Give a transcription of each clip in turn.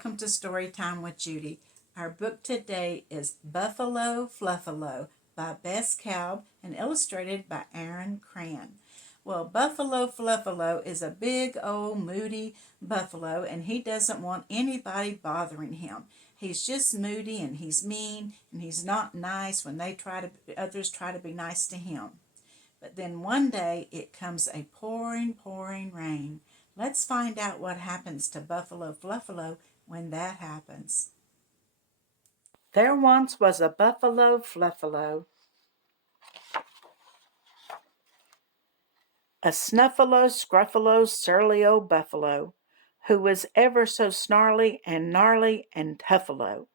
welcome to Storytime with Judy. Our book today is Fluffalo by Bess Calb and illustrated by Aaron Cran. Well, Fluffalo is a big old moody buffalo and he doesn't want anybody bothering him. He's just moody and he's mean and he's not nice when others try to be nice to him. But then one day it comes a pouring rain. Let's find out what happens to Fluffalo when that happens. There once was a Fluffalo, a scruffalo, surly old buffalo, who was ever so snarly and gnarly and tuffalo.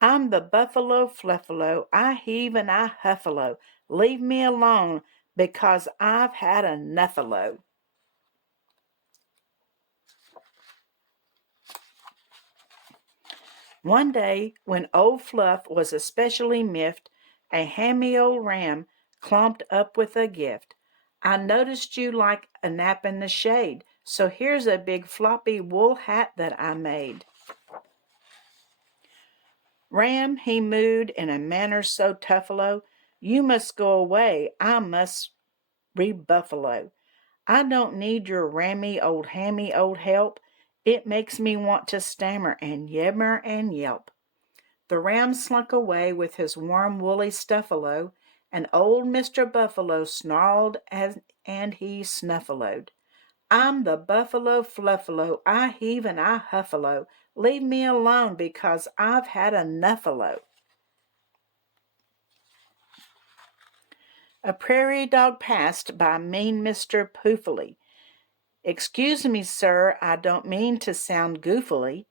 I'm the Fluffalo, I heave and I huffalo. Leave me alone, because I've had enough-a-lo. One day, when old Fluff was especially miffed, a hammy old ram clomped up with a gift. I noticed you like a nap in the shade, so here's a big floppy wool hat that I made. Ram, he mooed in a manner so tuffalo, you must go away, I must rebuffalo. I don't need your hammy old help. It makes me want to stammer and yammer and yelp. The ram slunk away with his warm woolly stuffalo, and old Mr. Buffalo snarled and he snuffaloed. I'm the Fluffalo, I heave and I huffalo. Leave me alone, because I've had enough-a-lo. A prairie dog passed by mean Mr. Poofily. Excuse me, sir, I don't mean to sound goofily,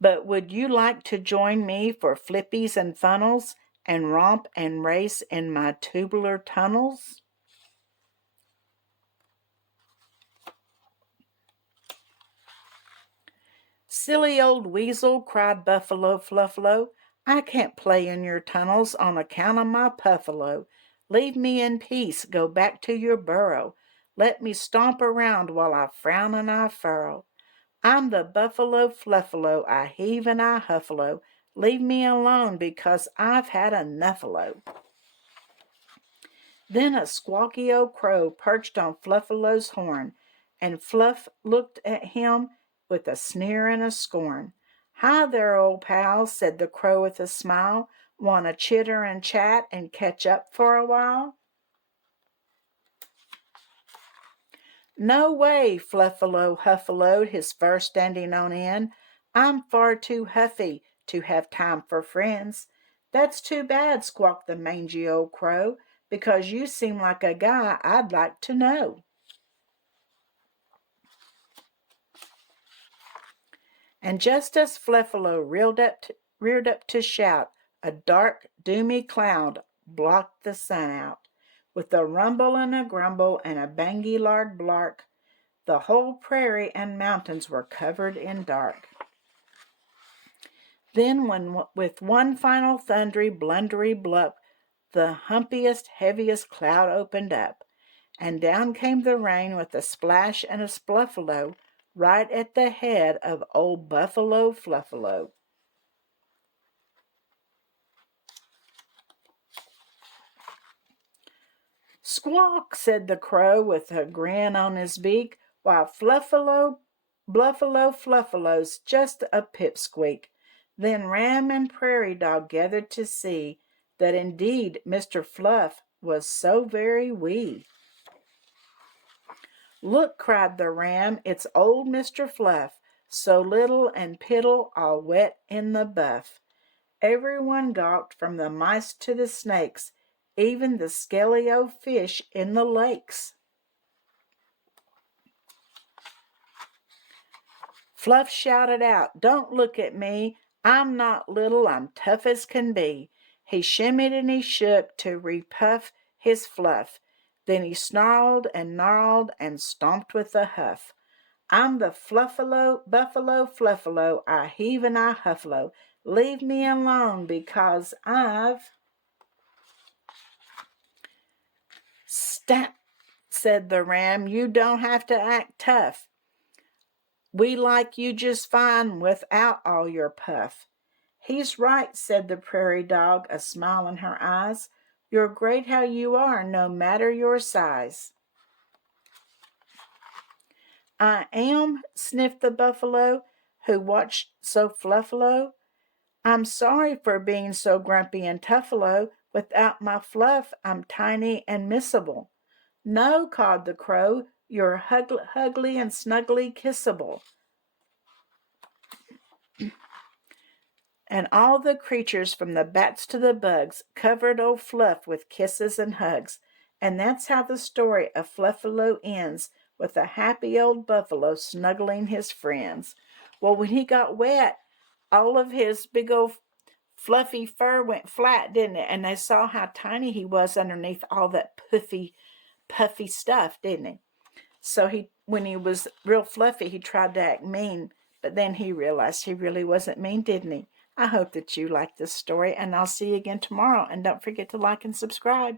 but would you like to join me for flippies and funnels and romp and race in my tubular tunnels? Silly old weasel, cried Fluffalo, I can't play in your tunnels on account of my puffalo. Leave me in peace, go back to your burrow. Let me stomp around while I frown and I furrow. I'm the Fluffalo, I heave and I huffalo. Leave me alone, because I've had enough-a-lo. Then a squawky old crow perched on Fluffalo's horn, and Fluff looked at him with a sneer and a scorn. Hi there, old pal, said the crow with a smile. Want to chitter and chat and catch up for a while? No way, Fluffalo huffaloed, his fur standing on end. I'm far too huffy to have time for friends. That's too bad, squawked the mangy old crow, because you seem like a guy I'd like to know. And just as Fluffalo reared up to shout, a dark, doomy cloud blocked the sun out. With a rumble and a grumble and a bangy lard blark, the whole prairie and mountains were covered in dark. Then, with one final thundery, blundery blup, the humpiest, heaviest cloud opened up, and down came the rain with a splash and a spluffalo right at the head of old Fluffalo. Squawk, said the crow with a grin on his beak, while Fluffalo's just a pipsqueak. Then Ram and Prairie Dog gathered to see that indeed Mr. Fluff was so very wee. Look, cried the Ram, it's old Mr. Fluff, so little and piddle, all wet in the buff. Everyone gawked, from the mice to the snakes, even the scaly old fish in the lakes. Fluff shouted out, don't look at me, I'm not little, I'm tough as can be. He shimmied and he shook to repuff his fluff. Then he snarled and gnarled and stomped with a huff. I'm the Fluffalo, I heave and I huffalo. Leave me alone, because I've... Stop, said the ram, you don't have to act tough. We like you just fine without all your puff. He's right, said the prairie dog, a smile in her eyes. You're great how you are, no matter your size. I am, sniffed the buffalo, who watched so Fluffalo. I'm sorry for being so grumpy and tuffalo. Without my fluff, I'm tiny and missable. No, cawed the crow, you're hugly and snugly kissable. And all the creatures from the bats to the bugs covered old Fluff with kisses and hugs. And that's how the story of Fluffalo ends, with a happy old buffalo snuggling his friends. Well, when he got wet, all of his big old fluffy fur went flat, didn't it? And they saw how tiny he was underneath all that puffy stuff, didn't he? So when he was real fluffy, he tried to act mean, but then he realized he really wasn't mean, didn't he? I hope that you like this story, and I'll see you again tomorrow. And don't forget to like and subscribe.